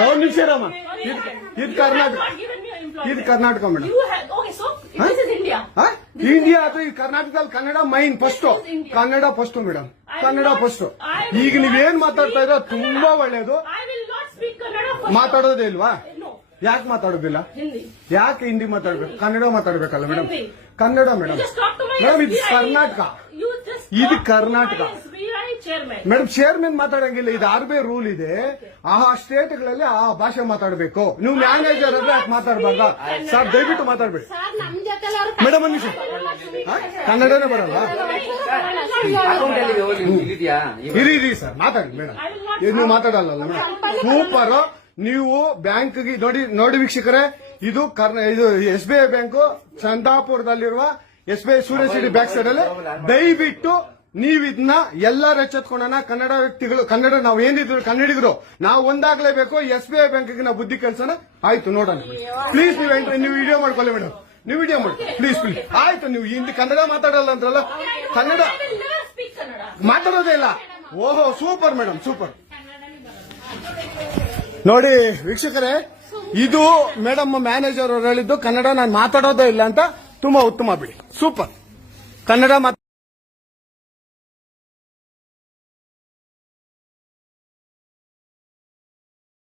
ಒಂದು ನಿಮಿಷ ಇರಮ್ಮ. ಇದು ಕರ್ನಾಟಕ, ಇದು ಕರ್ನಾಟಕ ಮೇಡಮ್. ಇಂಡಿಯಾ ಅದು ಈ ಕರ್ನಾಟಕದಲ್ಲಿ Kannada main first, Kannada first madam, Kannada first. ಈಗ ನೀವೇನ್ ಮಾತಾಡ್ತಾ ಇರೋ ತುಂಬಾ ಒಳ್ಳೇದು. ಮಾತಾಡೋದೇ ಇಲ್ವಾ? ಯಾಕೆ ಮಾತಾಡೋದಿಲ್ಲ? ಯಾಕೆ ಹಿಂದಿ ಮಾತಾಡ್ಬೇಕು? ಕನ್ನಡ ಮಾತಾಡ್ಬೇಕಲ್ಲ ಮೇಡಮ್? ಕನ್ನಡ ಮೇಡಮ್. ಮೇಡಮ್ ಇದು ಕರ್ನಾಟಕ, ಇದು ಕರ್ನಾಟಕ ಮೇಡಮ್. ಚೇರ್ಮನ್ ಮಾತಾಡಂಗಿಲ್ಲ, ಇದು RBI ರೂಲ್ ಇದೆ. ಆ ಸ್ಟೇಟ್ಗಳಲ್ಲಿ ಆ ಭಾಷೆ ಮಾತಾಡಬೇಕು. ನೀವು ಮ್ಯಾನೇಜರ್ ಆದ್ರೆ ಯಾಕೆ ಮಾತಾಡ್ಬಾರ್ದ ಸರ್? ದಯವಿಟ್ಟು ಮಾತಾಡ್ಬೇಡಿ ಮೇಡಮ್. ಒಂದು ನಿಮಿಷ, ಕನ್ನಡನೇ ಬರಲ್ಲ? ಇರಿ ಸರ್, ಮಾತಾಡಿ ಮೇಡಮ್. ನೀವು ಮಾತಾಡಲ್ಲ ಮೇಡಮ್? ಸೂಪರ್. ನೀವು ಬ್ಯಾಂಕ್ಗೆ ನೋಡಿ ವೀಕ್ಷಕರೇ, ಇದು SBI ಬ್ಯಾಂಕು ಚಂದಾಪುರದಲ್ಲಿರುವ SBI ಸೂರ್ಯ ಸಿಟಿ ಬ್ಯಾಕ್ ಸೈಡ್ ಅಲ್ಲಿ. ದಯವಿಟ್ಟು ನೀವು ಇದನ್ನ ಎಲ್ಲರೂ ಎಚ್ಚೆತ್ಕೊಳ್ಳೋಣ. ಕನ್ನಡ ವ್ಯಕ್ತಿಗಳು, ಕನ್ನಡ ನಾವು ಏನಿದ್ರು ಕನ್ನಡಿಗರು, ನಾವು ಒಂದಾಗ್ಲೇಬೇಕು. SBI ಬ್ಯಾಂಕ್ಗೆ ನಾವು ಬುದ್ಧಿ ಕಲ್ಸೋಣ. ಆಯ್ತು, ನೋಡೋಣ ಪ್ಲೀಸ್. ನೀವು ವಿಡಿಯೋ ಮಾಡ್ಕೊಳ್ಳಿ ಮೇಡಮ್, ನೀವು ವಿಡಿಯೋ ಮಾಡಿ ಪ್ಲೀಸ್. ಆಯ್ತು, ನೀವು ಹಿಂದಿ ಕನ್ನಡ ಮಾತಾಡಲ್ಲ ಅಂದ್ರಲ್ಲ? ಕನ್ನಡ ಮಾತಾಡೋದೇ ಇಲ್ಲ. ಓಹೋ, ಸೂಪರ್ ಮೇಡಮ್, ಸೂಪರ್. ನೋಡಿ ವೀಕ್ಷಕರೇ, ಇದು ಮೇಡಮ್ ಮ್ಯಾನೇಜರ್ ಅವರು ಹೇಳಿದ್ದು ಕನ್ನಡ ನಾನು ಮಾತಾಡೋದೇ ಇಲ್ಲ ಅಂತ. ತುಂಬಾ ಉತ್ತಮ ಬಿಡಿ, ಸೂಪರ್. ಕನ್ನಡ